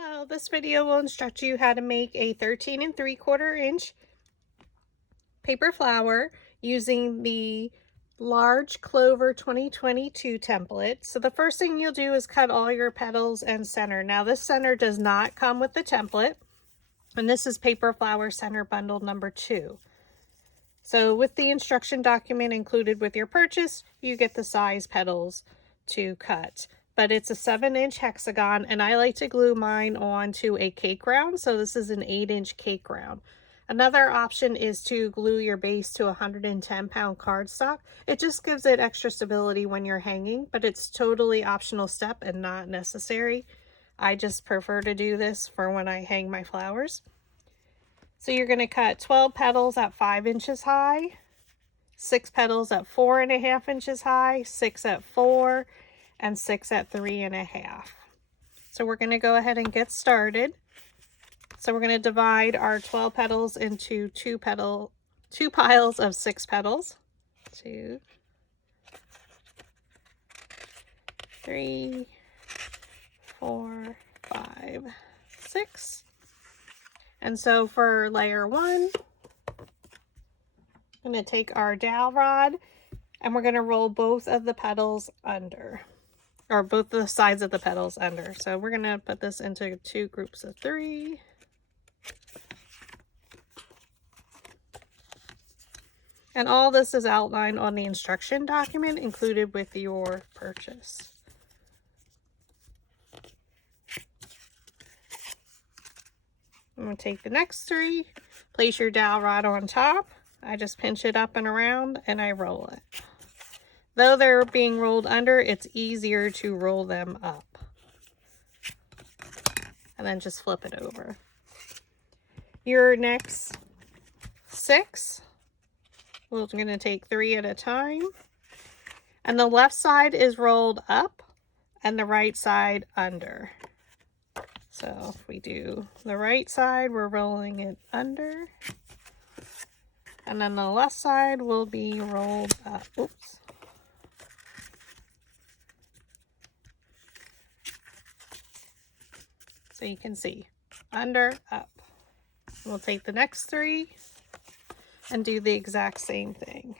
Hello, this video will instruct you how to make a 13 3/4 inch paper flower using the Large Clover 2022 template. So the first thing you'll do is cut all your petals and center. Now this center does not come with the template, and this is Paper Flower Center Bundle number 2. So with the instruction document included with your purchase, you get the size petals to cut. But it's a 7-inch hexagon, and I like to glue mine onto a cake round. So this is an 8-inch cake round. Another option is to glue your base to a 110-pound cardstock. It just gives it extra stability when you're hanging, but it's totally optional step and not necessary. I just prefer to do this for when I hang my flowers. So you're going to cut 12 petals at 5 inches high, 6 petals at 4.5 inches high, 6 at 4, and 6 at 3.5. So we're going to go ahead and get started. So we're going to divide our 12 petals into two piles of 6 petals. 2, 3, 4, 5, 6. And so for layer 1, I'm going to take our dowel rod and we're going to roll both of the petals under, or both the sides of the petals under. So we're going to put this into 2 groups of 3. And all this is outlined on the instruction document included with your purchase. I'm going to take the next 3, place your dowel rod on top. I just pinch it up and around and I roll it. Though they're being rolled under, it's easier to roll them up. And then just flip it over. Your next 6, we're going to take 3 at a time. And the left side is rolled up and the right side under. So if we do the right side, we're rolling it under. And then the left side will be rolled up. Oops. So you can see, under, up. We'll take the next 3 and do the exact same thing.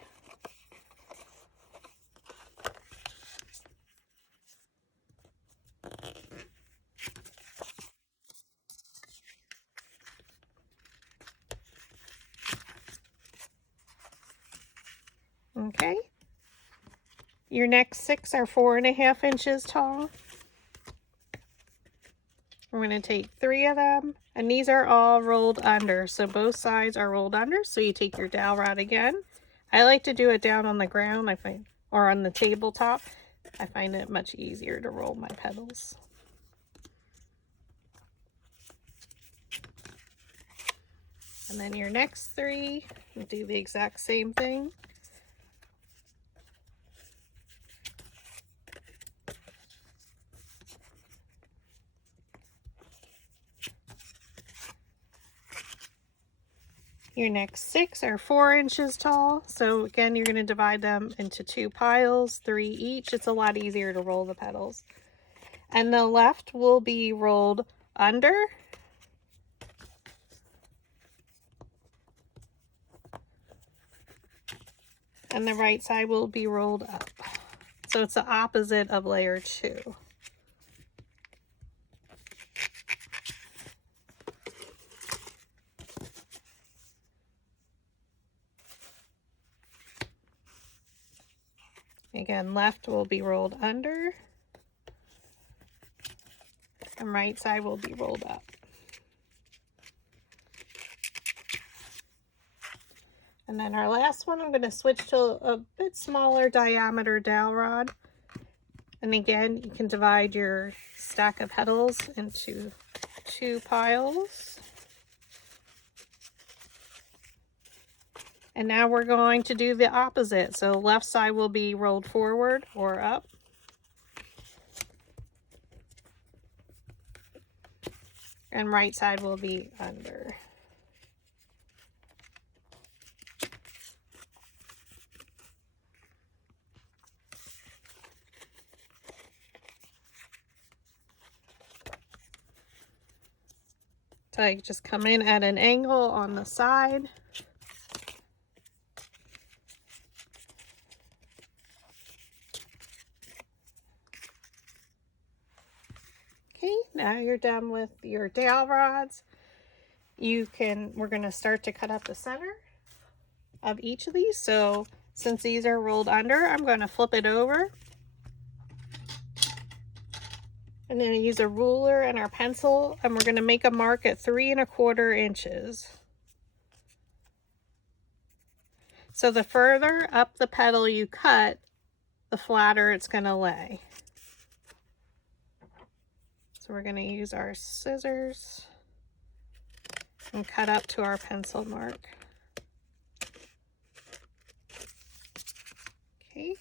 Okay. Your next 6 are 4.5 inches tall. We're going to take 3 of them, and these are all rolled under. So both sides are rolled under. So you take your dowel rod again. I like to do it down on the ground, or on the tabletop. I find it much easier to roll my petals. And then your next 3, you do the exact same thing. Your next 6 are 4 inches tall. So again, you're going to divide them into 2 piles, 3 each. It's a lot easier to roll the petals. And the left will be rolled under. And the right side will be rolled up. So it's the opposite of layer 2. Again, left will be rolled under, and right side will be rolled up. And then our last one, I'm going to switch to a bit smaller diameter dowel rod. And again, you can divide your stack of petals into 2 piles. And now we're going to do the opposite. So left side will be rolled forward or up. And right side will be under. So I just come in at an angle on the side. Okay, now you're done with your dowel rods. We're going to start to cut up the center of each of these. So since these are rolled under, I'm going to flip it over. And then use a ruler and our pencil, and we're going to make a mark at 3 1/4 inches. So the further up the petal you cut, the flatter it's going to lay. So we're going to use our scissors and cut up to our pencil mark. Okay,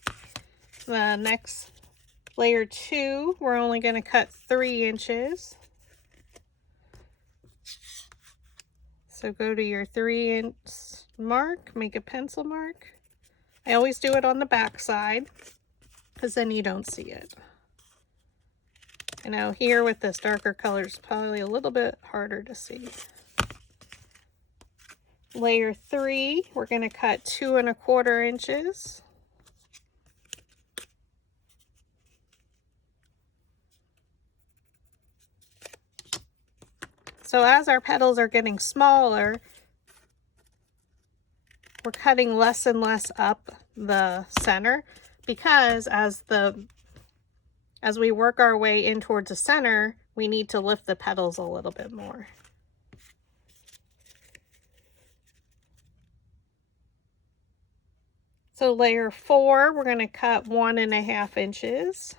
the next layer 2, we're only going to cut 3 inches. So go to your 3-inch mark, make a pencil mark. I always do it on the back side because then you don't see it. I know here with this darker color it's probably a little bit harder to see. Layer 3, we're going to cut 2 1/4 inches. So as our petals are getting smaller, we're cutting less and less up the center, because as we work our way in towards the center, we need to lift the petals a little bit more. So layer 4, we're going to cut 1 1/2 inches.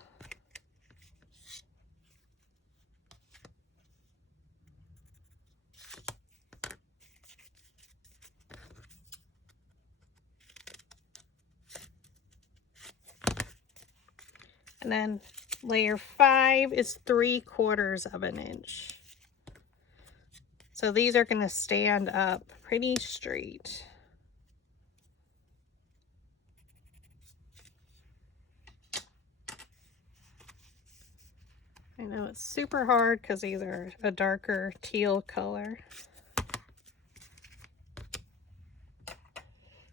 And then layer 5 is 3/4 of an inch. So these are going to stand up pretty straight. I know it's super hard because these are a darker teal color.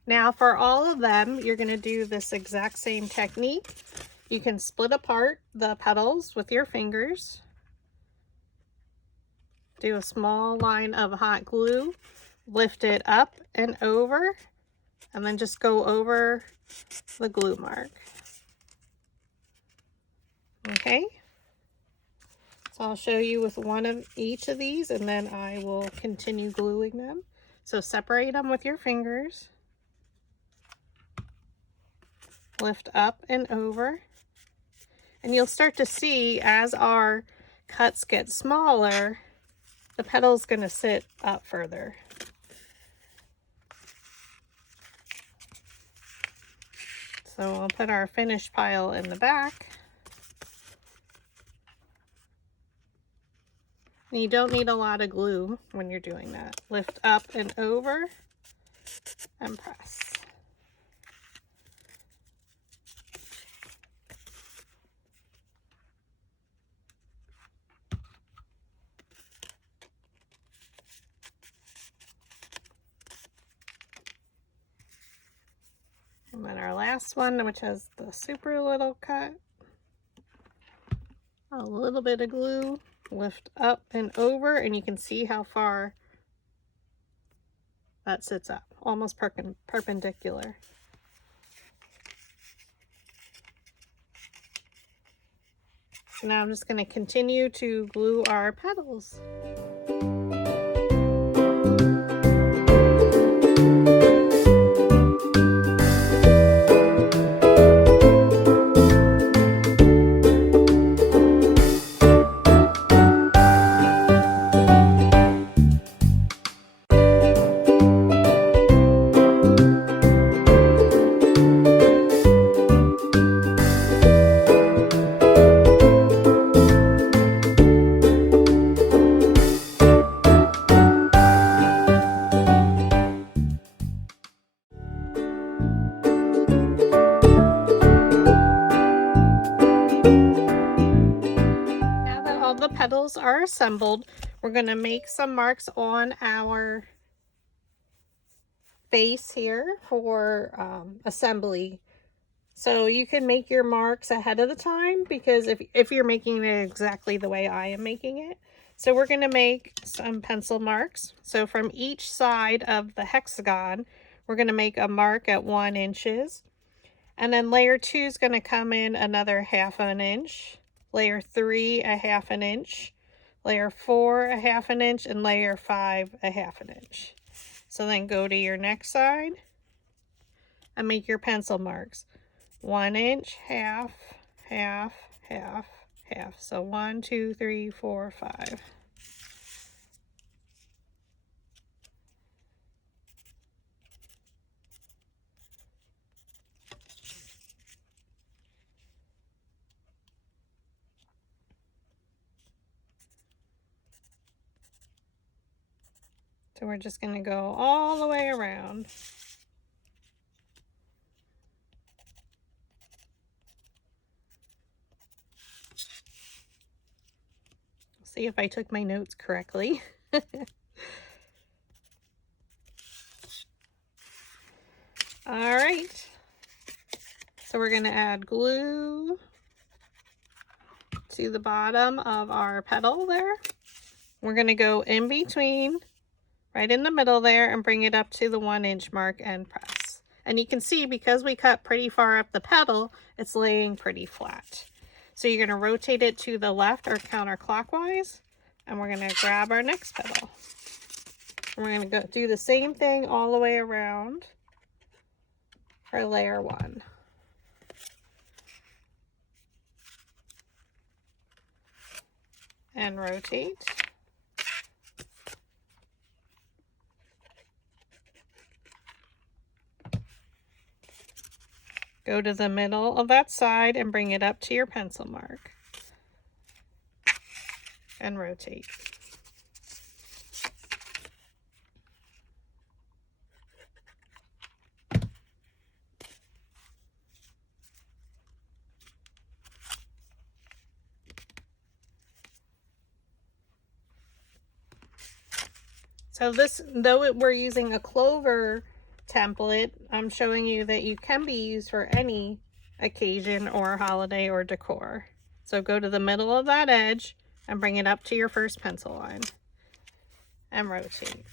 Now for all of them, you're going to do this exact same technique. You can split apart the petals with your fingers. Do a small line of hot glue, lift it up and over, and then just go over the glue mark. Okay, so I'll show you with one of each of these and then I will continue gluing them. So separate them with your fingers, lift up and over, and you'll start to see as our cuts get smaller, the petal's going to sit up further. So we'll put our finished pile in the back. And you don't need a lot of glue when you're doing that. Lift up and over and press. And then our last one, which has the super little cut, a little bit of glue, lift up and over, and you can see how far that sits up, almost perpendicular. So now I'm just going to continue to glue our petals. Petals are assembled, We're going to make some marks on our base here for assembly. So you can make your marks ahead of the time, because if you're making it exactly the way I am making it. So we're going to make some pencil marks. So from each side of the hexagon, we're going to make a mark at 1 inch. And then layer 2 is going to come in another 1/2 inch. Layer 3, 1/2 inch. Layer 4, 1/2 inch. And layer 5, 1/2 inch. So then go to your next side and make your pencil marks. 1 inch, half, half, half, half. So 1, 2, 3, 4, 5. So we're just going to go all the way around. See if I took my notes correctly. All right. So we're going to add glue to the bottom of our petal there. We're going to go in between, right in the middle there, and bring it up to the 1 inch mark and press. And you can see, because we cut pretty far up the petal, it's laying pretty flat. So you're going to rotate it to the left or counterclockwise, and we're going to grab our next petal. And we're going to go do the same thing all the way around for layer 1. And rotate. Go to the middle of that side and bring it up to your pencil mark. And rotate. So this, though we're using a clover template, I'm showing you that you can be used for any occasion or holiday or decor. So go to the middle of that edge and bring it up to your first pencil line and rotate.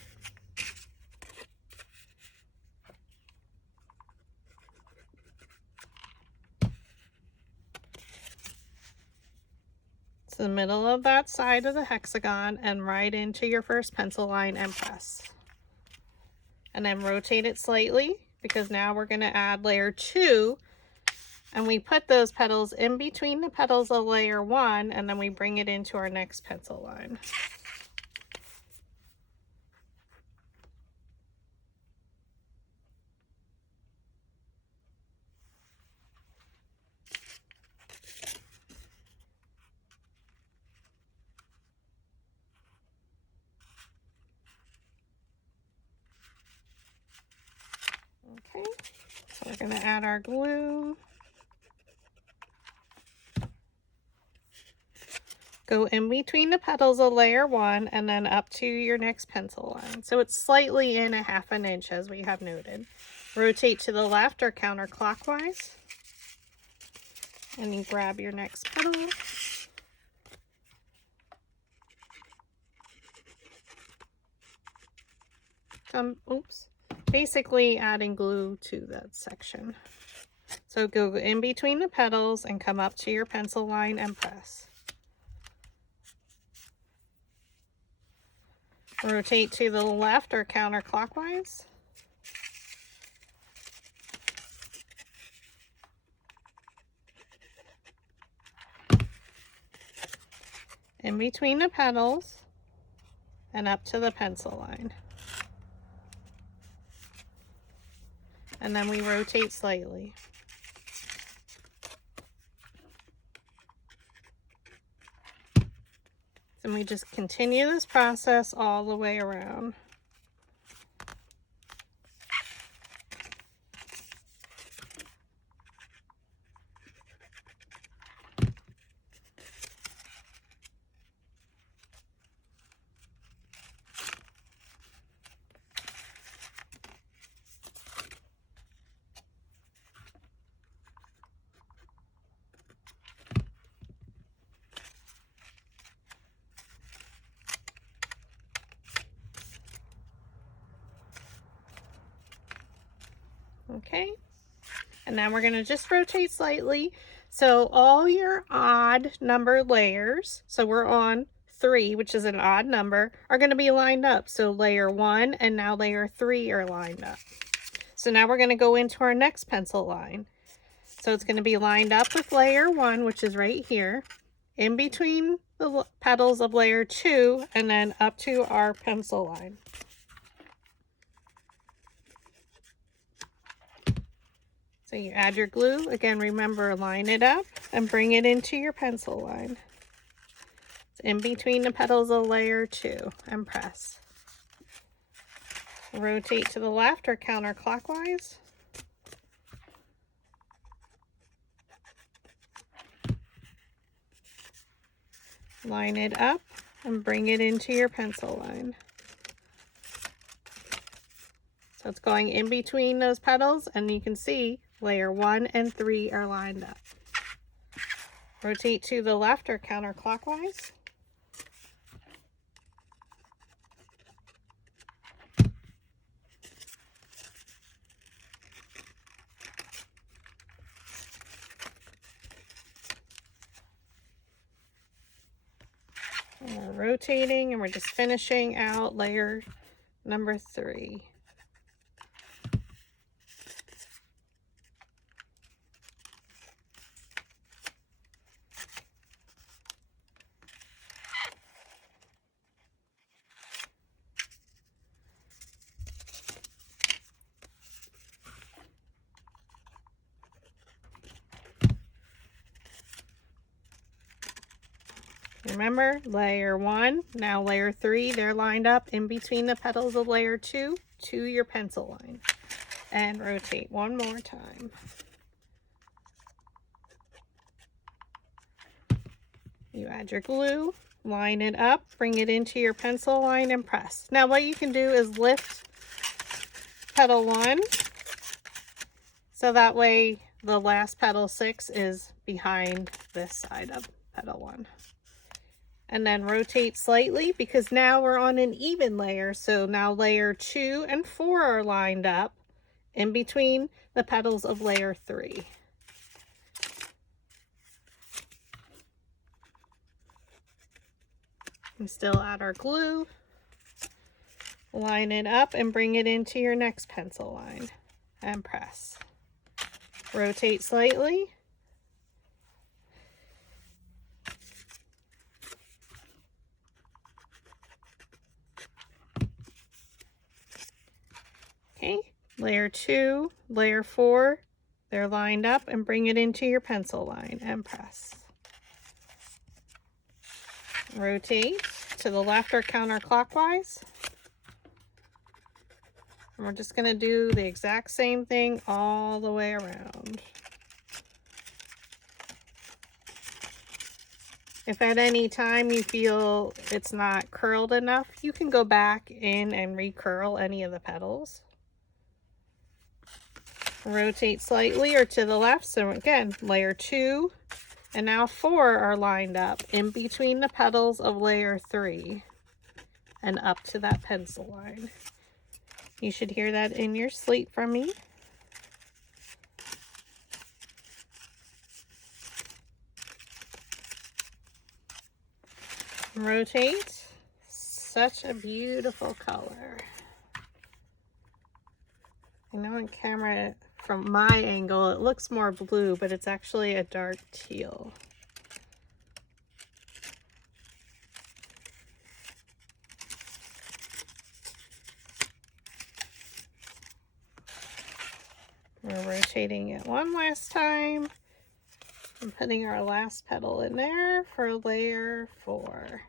To the middle of that side of the hexagon and right into your first pencil line and press. And then rotate it slightly, because now we're going to add layer 2, and we put those petals in between the petals of layer 1, and then we bring it into our next pencil line. Okay, so we're going to add our glue. Go in between the petals of layer 1 and then up to your next pencil line. So it's slightly in 1/2 inch, as we have noted. Rotate to the left or counterclockwise. And you grab your next petal. Oops. Basically adding glue to that section. So go in between the petals and come up to your pencil line and press. Rotate to the left or counterclockwise. In between the petals and up to the pencil line. And then we rotate slightly. And we just continue this process all the way around. And now we're going to just rotate slightly. So all your odd number layers, so we're on 3, which is an odd number, are going to be lined up. So layer 1 and now layer 3 are lined up. So now we're going to go into our next pencil line. So it's going to be lined up with layer 1, which is right here, in between the petals of layer 2, and then up to our pencil line. So you add your glue. Again, remember, line it up and bring it into your pencil line. It's in between the petals of layer 2 and press. Rotate to the left or counterclockwise. Line it up and bring it into your pencil line. So it's going in between those petals, and you can see layer 1 and 3 are lined up. Rotate to the left or counterclockwise. And we're rotating, and we're just finishing out layer number 3. Remember, layer 1, now layer 3, they're lined up in between the petals of layer 2 to your pencil line. And rotate one more time. You add your glue, line it up, bring it into your pencil line, and press. Now what you can do is lift petal 1, so that way the last petal 6 is behind this side of petal 1. And then rotate slightly, because now we're on an even layer. So now layer 2 and 4 are lined up in between the petals of layer 3. We still add our glue, line it up and bring it into your next pencil line and press. Rotate slightly. Okay, layer 2, layer 4, they're lined up, and bring it into your pencil line and press. Rotate to the left or counterclockwise. And we're just going to do the exact same thing all the way around. If at any time you feel it's not curled enough, you can go back in and recurl any of the petals. Rotate slightly or to the left. So again, layer 2 and now 4 are lined up in between the petals of layer 3 and up to that pencil line. You should hear that in your sleep from me. Rotate. Such a beautiful color. I know on camera, from my angle, it looks more blue, but it's actually a dark teal. We're rotating it one last time and putting our last petal in there for layer 4.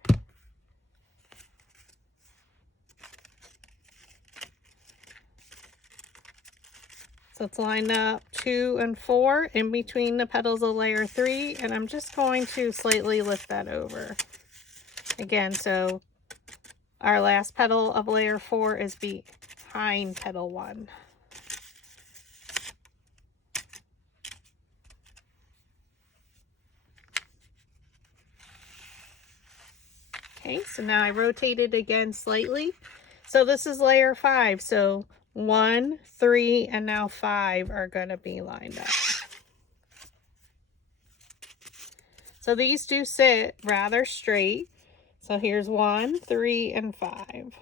So it's lined up 2 and 4 in between the petals of layer 3, and I'm just going to slightly lift that over. Again, so our last petal of layer 4 is behind petal 1. Okay, so now I rotate it again slightly. So this is layer 5, so 1, 3, and now 5 are going to be lined up. So these do sit rather straight. So here's 1, 3, and 5.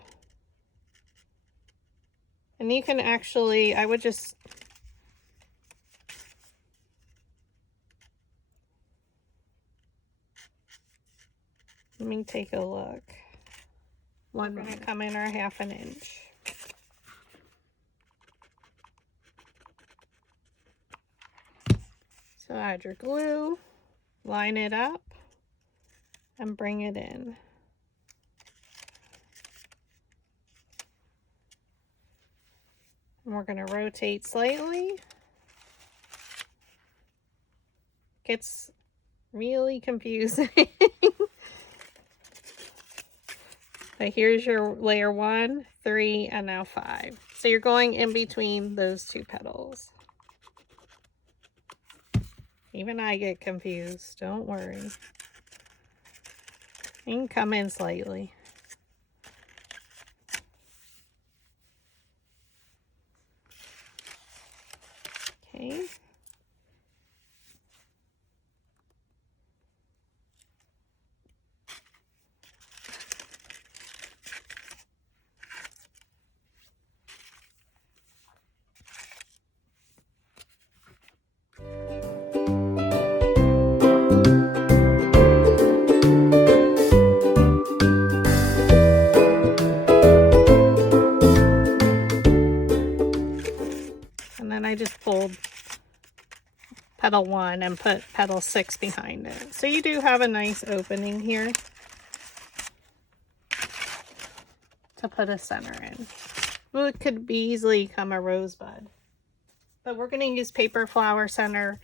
And you can actually, I would just let me take a look. We're going to come in our 1/2 inch. So add your glue, line it up, and bring it in. And we're going to rotate slightly. Gets really confusing. But here's your layer 1, 3, and now 5. So you're going in between those 2 petals. Even I get confused, don't worry. You can come in slightly. Okay. And then I just fold petal 1 and put petal 6 behind it. So you do have a nice opening here to put a center in. Well, it could easily come a rosebud. But we're going to use Paper Flower Center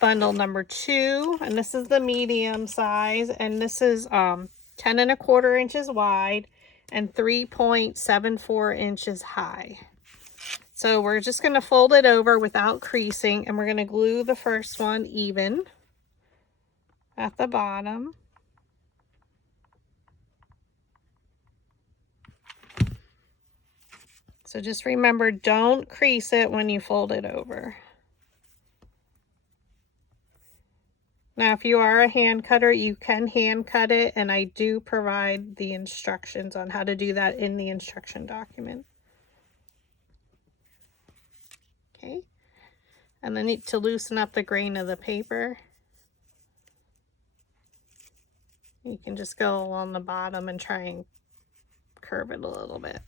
bundle number 2. And this is the medium size. And this is 10 1/4 inches wide and 3.74 inches high. So we're just going to fold it over without creasing, and we're going to glue the first one even at the bottom. So just remember, don't crease it when you fold it over. Now, if you are a hand cutter, you can hand cut it, and I do provide the instructions on how to do that in the instruction document. Okay. And then to loosen up the grain of the paper, you can just go along the bottom and try and curve it a little bit.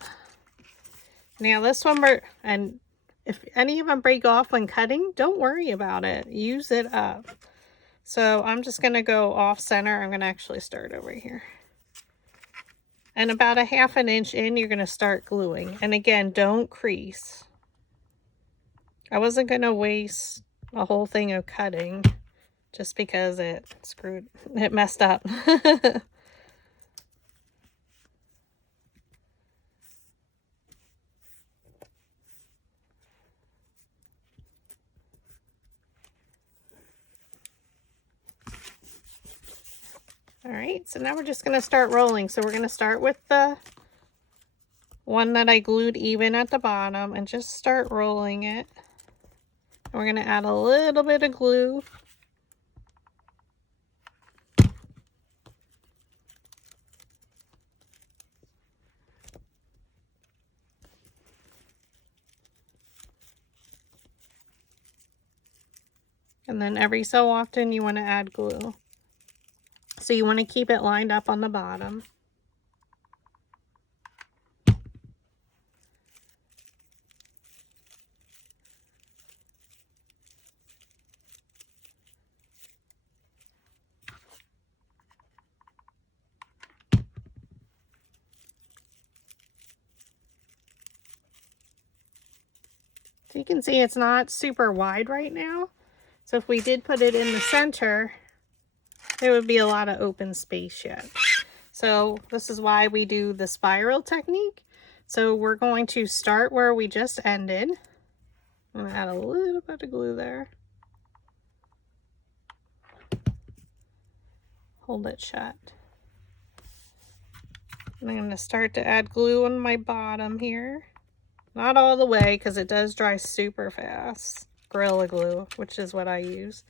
Now this one, and if any of them break off when cutting, don't worry about it. Use it up. So I'm just going to go off center. I'm going to actually start over here. And about a 1/2 inch in, you're going to start gluing. And again, don't crease. I wasn't going to waste a whole thing of cutting just because it messed up. All right, so now we're just going to start rolling. So we're going to start with the one that I glued even at the bottom and just start rolling it. And we're going to add a little bit of glue. And then every so often you want to add glue. So you want to keep it lined up on the bottom. So you can see it's not super wide right now. So if we did put it in the center, there would be a lot of open space yet. So this is why we do the spiral technique. So we're going to start where we just ended. I'm going to add a little bit of glue there. Hold it shut. And I'm going to start to add glue on my bottom here. Not all the way because it does dry super fast. Gorilla Glue, which is what I use.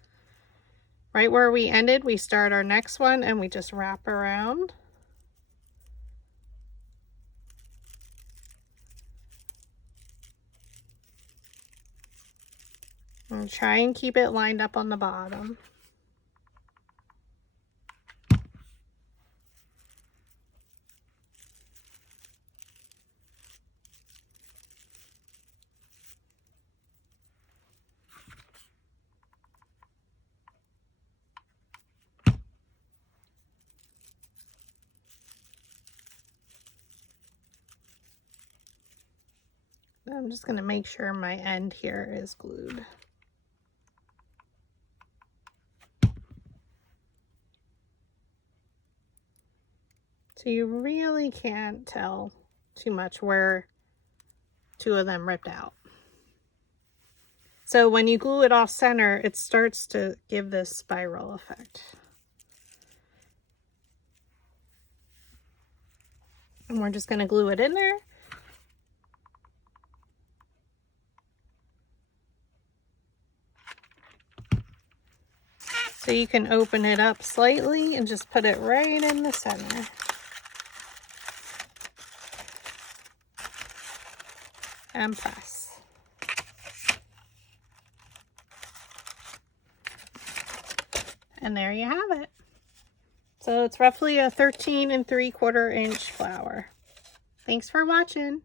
Right where we ended, we start our next one and we just wrap around. And try and keep it lined up on the bottom. I'm just going to make sure my end here is glued. So you really can't tell too much where two of them ripped out. So when you glue it off center, it starts to give this spiral effect. And we're just going to glue it in there. So you can open it up slightly and just put it right in the center. And press. And there you have it. So it's roughly a 13 3/4 inch flower. Thanks for watching.